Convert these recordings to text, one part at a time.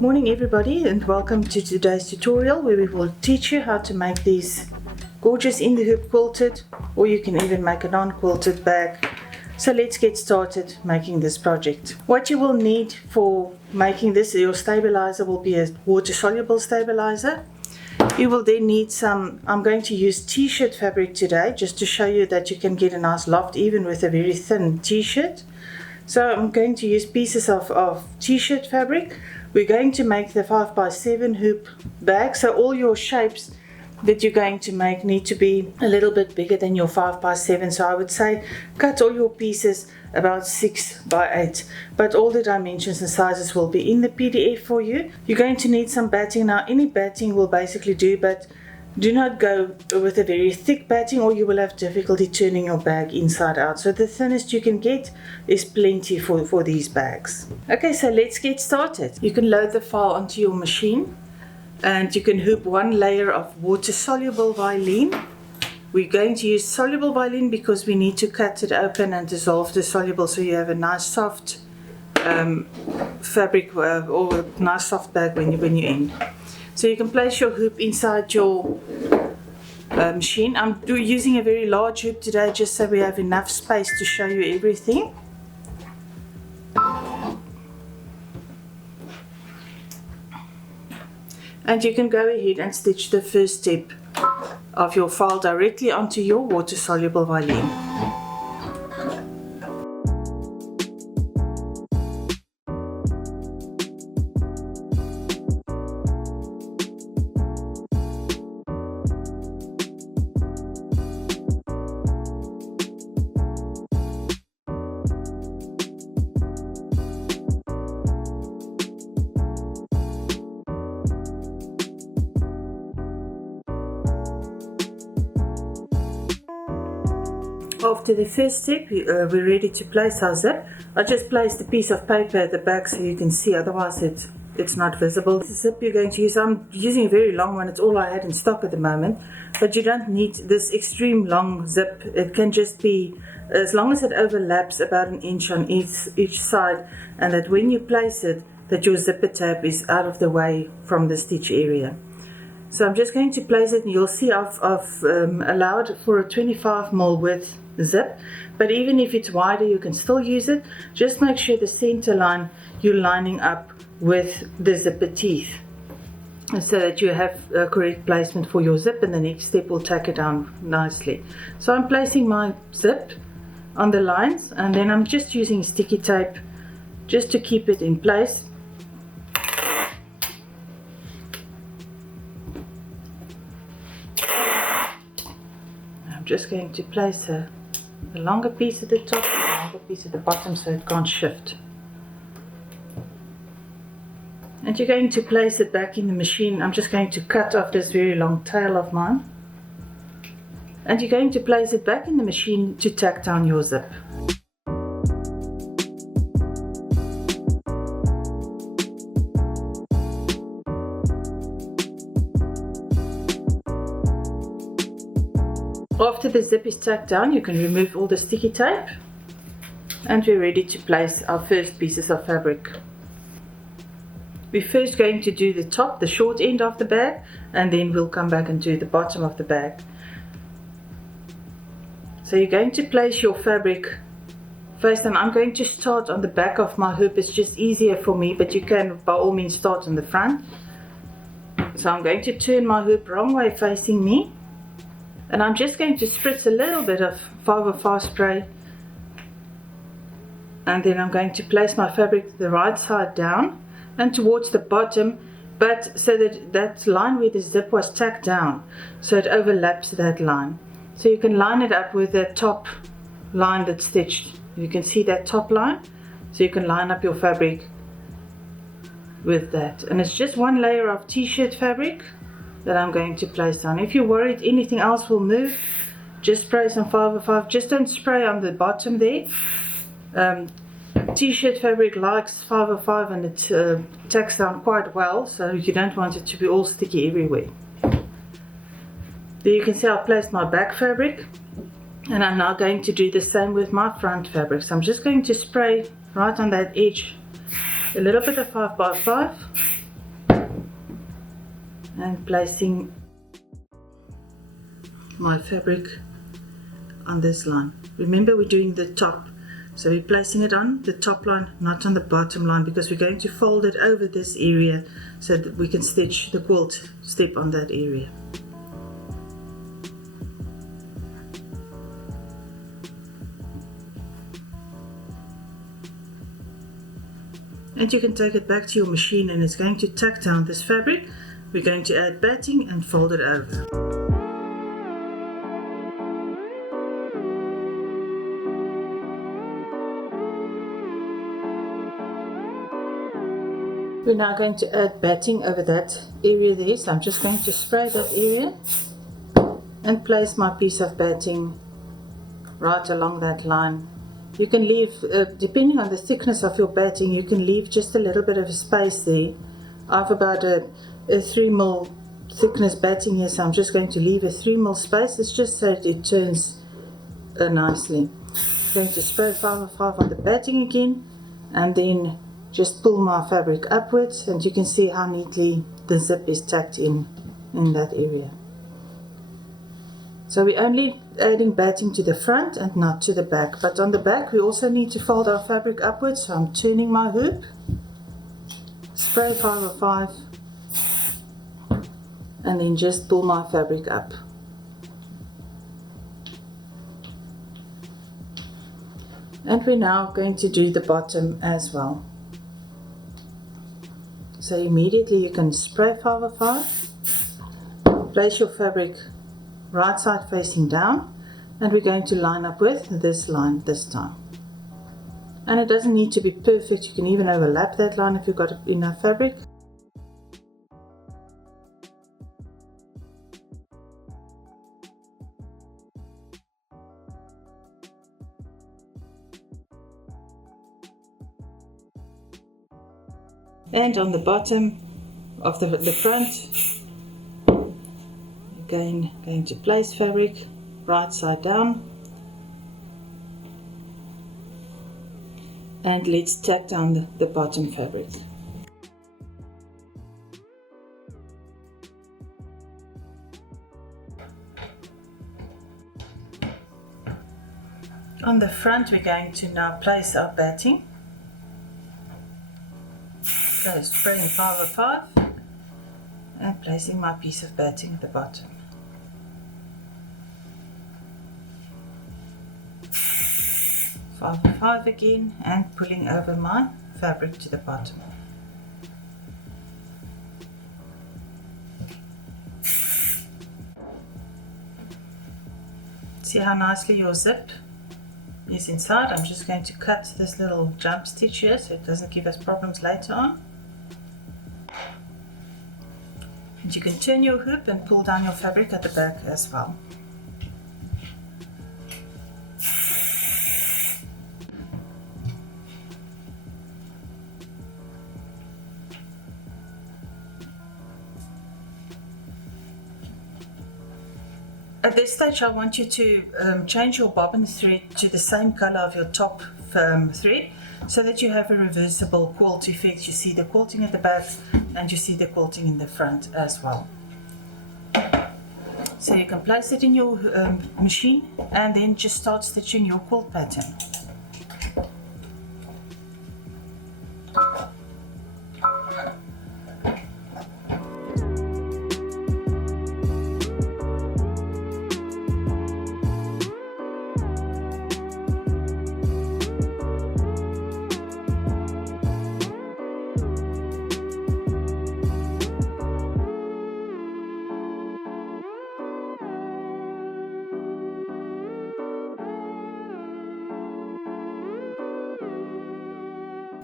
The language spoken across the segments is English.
Morning everybody, and welcome to today's tutorial where we will teach you how to make these gorgeous in the hoop quilted, or you can even make a non-quilted bag. So let's get started making this project. What you will need for making this, your stabilizer will be a water soluble stabilizer. You will then need some, I'm going to use t-shirt fabric today just to show you that you can get a nice loft even with a very thin t-shirt. So I'm going to use pieces of t-shirt fabric. We're going to make the 5x7 hoop bag, so all your shapes that you're going to make need to be a little bit bigger than your 5x7. So I would say cut all your pieces about 6x8, but all the dimensions and sizes will be in the PDF for you. You're going to need some batting. Now any batting will basically do, but do not go with a very thick batting or you will have difficulty turning your bag inside out. So the thinnest you can get is plenty for these bags. Okay, so let's get started. You can load the file onto your machine and you can hoop one layer of water soluble violin. We're going to use soluble violin because we need to cut it open and dissolve the soluble so you have a nice soft fabric or a nice soft bag when you end. So you can place your hoop inside your machine. I'm using a very large hoop today just so we have enough space to show you everything. And you can go ahead and stitch the first step of your file directly onto your water soluble violin. After the first step, we're ready to place our zip. I just placed a piece of paper at the back so you can see, otherwise it's not visible. The zip you're going to use, I'm using a very long one, it's all I had in stock at the moment, but you don't need this extreme long zip. It can just be, as long as it overlaps about an inch on each side, and that when you place it, that your zipper tab is out of the way from the stitch area. So I'm just going to place it, and you'll see I've allowed for a 25mm width zip, but even if it's wider you can still use it. Just make sure the center line you're lining up with the zipper teeth so that you have a correct placement for your zip, and the next step will tack it down nicely. So I'm placing my zip on the lines, and then I'm just using sticky tape just to keep it in place. I'm just going to place a longer piece at the top and a longer piece at the bottom so it can't shift. And you're going to place it back in the machine. I'm just going to cut off this very long tail of mine. And you're going to place it back in the machine to tack down your zip. After the zip is tacked down, you can remove all the sticky tape, and we're ready to place our first pieces of fabric. We're first going to do the top, the short end of the bag, and then we'll come back and do the bottom of the bag. So you're going to place your fabric first, and I'm going to start on the back of my hoop. It's just easier for me, but you can by all means start on the front. So I'm going to turn my hoop wrong way facing me, and I'm just going to spritz a little bit of 505 spray, and then I'm going to place my fabric the right side down and towards the bottom, but so that that line where the zip was tacked down, so it overlaps that line. So you can line it up with that top line that's stitched. You can see that top line, so you can line up your fabric with that. And it's just one layer of t-shirt fabric that I'm going to place on. If you're worried anything else will move, just spray some 505. Just don't spray on the bottom there. T-shirt fabric likes 505 and it tacks down quite well, so you don't want it to be all sticky everywhere. There you can see I've placed my back fabric, and I'm now going to do the same with my front fabric. So I'm just going to spray right on that edge a little bit of 5x5 and placing my fabric on this line. Remember, we're doing the top, so we're placing it on the top line, not on the bottom line, because we're going to fold it over this area so that we can stitch the quilt step on that area. And you can take it back to your machine, and it's going to tuck down this fabric. We're going to add batting and fold it over. We're now going to add batting over that area there, so I'm just going to spray that area and place my piece of batting right along that line. You can leave, depending on the thickness of your batting, you can leave just a little bit of a space there. I have about a 3mm thickness batting here, so I'm just going to leave a 3mm space. It's just so that it turns nicely. I'm going to spray 505 on the batting again, and then just pull my fabric upwards, and you can see how neatly the zip is tucked in that area. So we're only adding batting to the front and not to the back, but on the back we also need to fold our fabric upwards. So I'm turning my hoop, spray 505, and then just pull my fabric up. And we're now going to do the bottom as well. So immediately you can spray 505, place your fabric right side facing down, and we're going to line up with this line this time. And it doesn't need to be perfect, you can even overlap that line if you've got enough fabric. And on the bottom of the front, again going to place fabric right side down, and let's tack down the bottom fabric. On the front, we're going to now place our batting. So spraying 505 and placing my piece of batting at the bottom. Five again, and pulling over my fabric to the bottom. See how nicely your zip is inside. I'm just going to cut this little jump stitch here so it doesn't give us problems later on. And you can turn your hoop and pull down your fabric at the back as well. At this stage, I want you to change your bobbin thread to the same color of your top thread, so that you have a reversible quilt effect. You see the quilting at the back and you see the quilting in the front as well. So you can place it in your machine and then just start stitching your quilt pattern.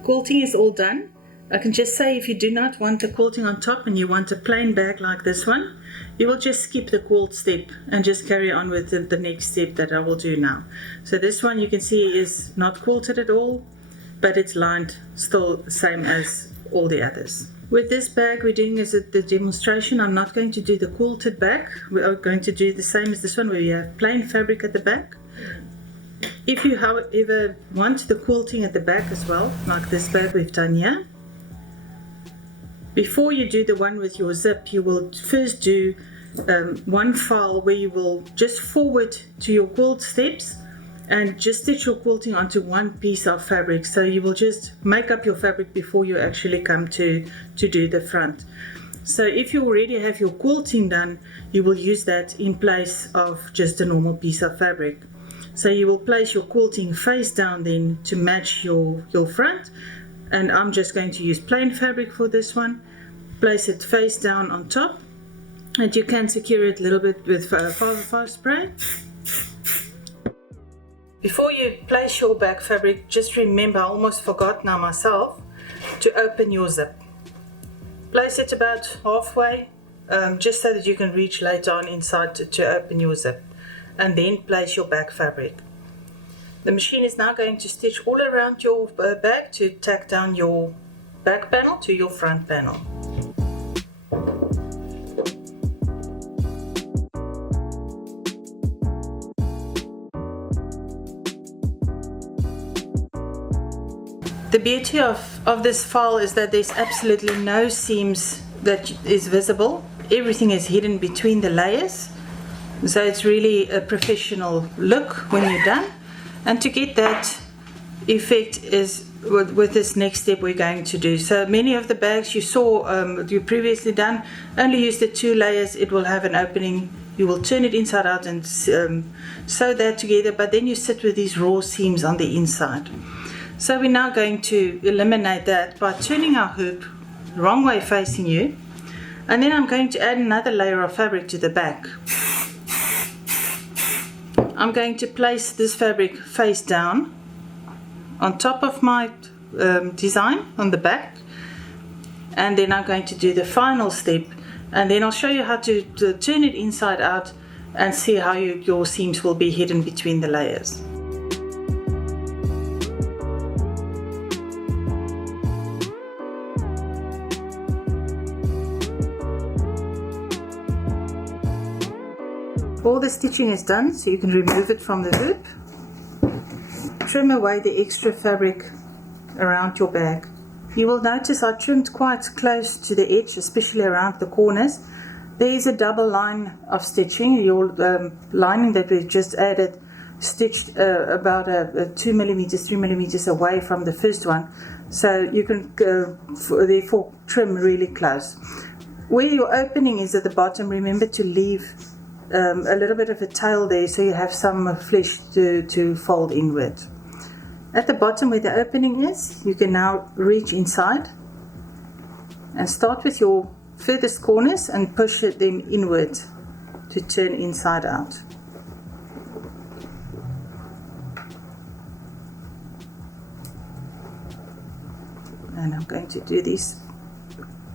Quilting is all done. I can just say, if you do not want the quilting on top and you want a plain bag like this one, you will just skip the quilt step and just carry on with the next step that I will do now. So this one you can see is not quilted at all, but it's lined still the same as all the others. With this bag we're doing is the demonstration. I'm not going to do the quilted bag. We are going to do the same as this one, where we have plain fabric at the back. If you, however, want the quilting at the back as well, like this bag we've done here, Before you do the one with your zip, you will first do one file where you will just forward to your quilt steps and just stitch your quilting onto one piece of fabric. So you will just make up your fabric before you actually come to do the front. So if you already have your quilting done, you will use that in place of just a normal piece of fabric. So you will place your quilting face down then to match your front, and I'm just going to use plain fabric for this one. Place it face down on top, and you can secure it a little bit with 505 spray. Before you place your back fabric, just remember, I almost forgot now myself, to open your zip. Place it about halfway, just so that you can reach later on inside to open your zip, and then place your back fabric. The machine is now going to stitch all around your bag to tack down your back panel to your front panel. The beauty of this file is that there's absolutely no seams that is visible. Everything is hidden between the layers. So it's really a professional look when you're done. And to get that effect is with this next step we're going to do. So many of the bags you saw you previously done only use the 2 layers. It will have an opening. You will turn it inside out and sew that together, but then you sit with these raw seams on the inside. So we're now going to eliminate that by turning our hoop wrong way facing you, and then I'm going to add another layer of fabric to the back. I'm going to place this fabric face down on top of my design on the back, and then I'm going to do the final step, and then I'll show you how to turn it inside out and see how your seams will be hidden between the layers. All the stitching is done, so you can remove it from the hoop. Trim away the extra fabric around your bag. You will notice I trimmed quite close to the edge, especially around the corners. There is a double line of stitching. Your lining that we've just added stitched about 2 millimeters, 3 millimeters away from the first one, so you can therefore trim really close. Where your opening is at the bottom, remember to leave a little bit of a tail there, so you have some flesh to fold inward. At the bottom where the opening is, you can now reach inside and start with your furthest corners and push them inward to turn inside out. And I'm going to do these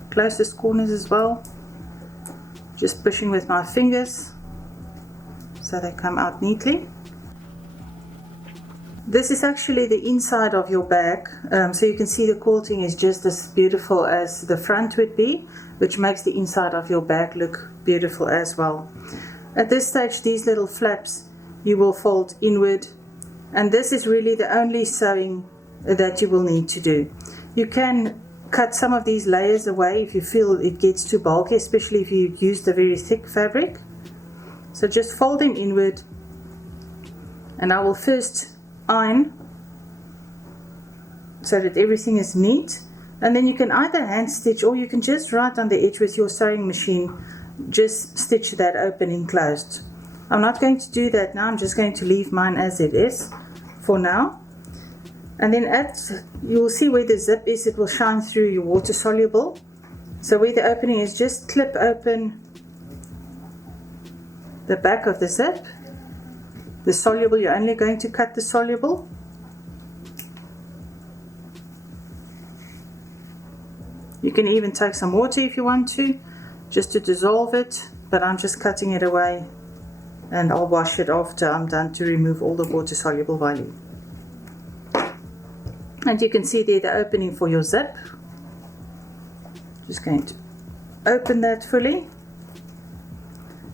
closest corners as well, just pushing with my fingers so they come out neatly. This is actually the inside of your bag, so you can see the quilting is just as beautiful as the front would be, which makes the inside of your bag look beautiful as well. At this stage, these little flaps you will fold inward, and this is really the only sewing that you will need to do. You can cut some of these layers away if you feel it gets too bulky, especially if you use the very thick fabric. So just fold them inward, and I will first iron so that everything is neat, and then you can either hand stitch or you can just right on the edge with your sewing machine just stitch that opening closed. I'm not going to do that now. I'm just going to leave mine as it is for now. And then you'll see where the zip is, it will shine through your water soluble. So where the opening is, just clip open the back of the zip. The soluble, you're only going to cut the soluble. You can even take some water if you want to, just to dissolve it, but I'm just cutting it away, and I'll wash it after I'm done to remove all the water soluble volume. And you can see there the opening for your zip. Just going to open that fully,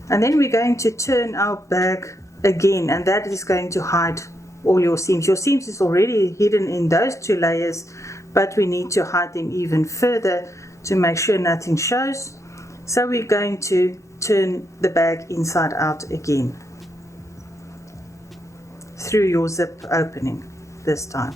and then we're going to turn our bag again, and that is going to hide all your seams. Your seams is already hidden in those 2 layers, but we need to hide them even further to make sure nothing shows. So we're going to turn the bag inside out again through your zip opening this time.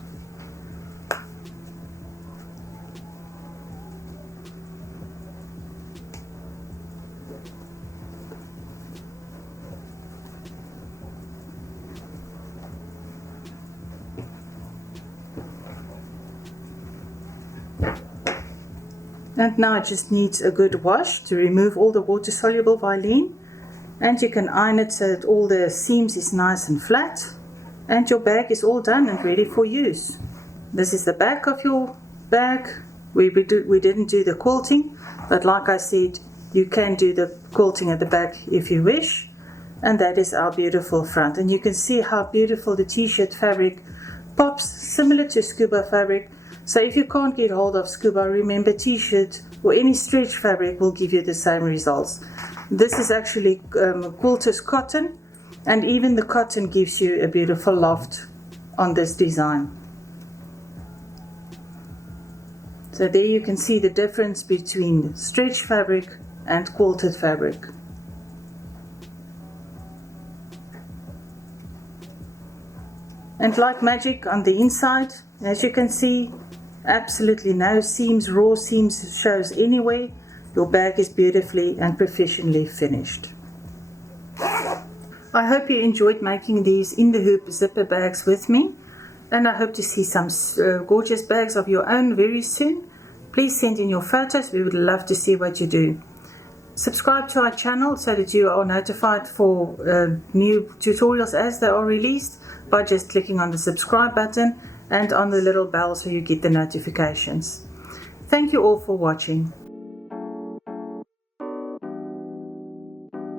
And now it just needs a good wash to remove all the water-soluble Vilene, and you can iron it so that all the seams is nice and flat, and your bag is all done and ready for use. This is the back of your bag. We didn't do the quilting, but like I said, you can do the quilting at the back if you wish. And that is our beautiful front, and you can see how beautiful the t-shirt fabric pops, similar to scuba fabric. So if you can't get hold of scuba, remember t-shirt or any stretch fabric will give you the same results. This is actually quilted cotton, and even the cotton gives you a beautiful loft on this design. So there you can see the difference between stretch fabric and quilted fabric. And like magic on the inside, as you can see, absolutely no seams, raw seams shows anywhere. Your bag is beautifully and professionally finished. I hope you enjoyed making these in the hoop zipper bags with me, and I hope to see some gorgeous bags of your own very soon. Please send in your photos, we would love to see what you do. Subscribe to our channel so that you are notified for new tutorials as they are released by just clicking on the subscribe button and on the little bell so you get the notifications. Thank you all for watching.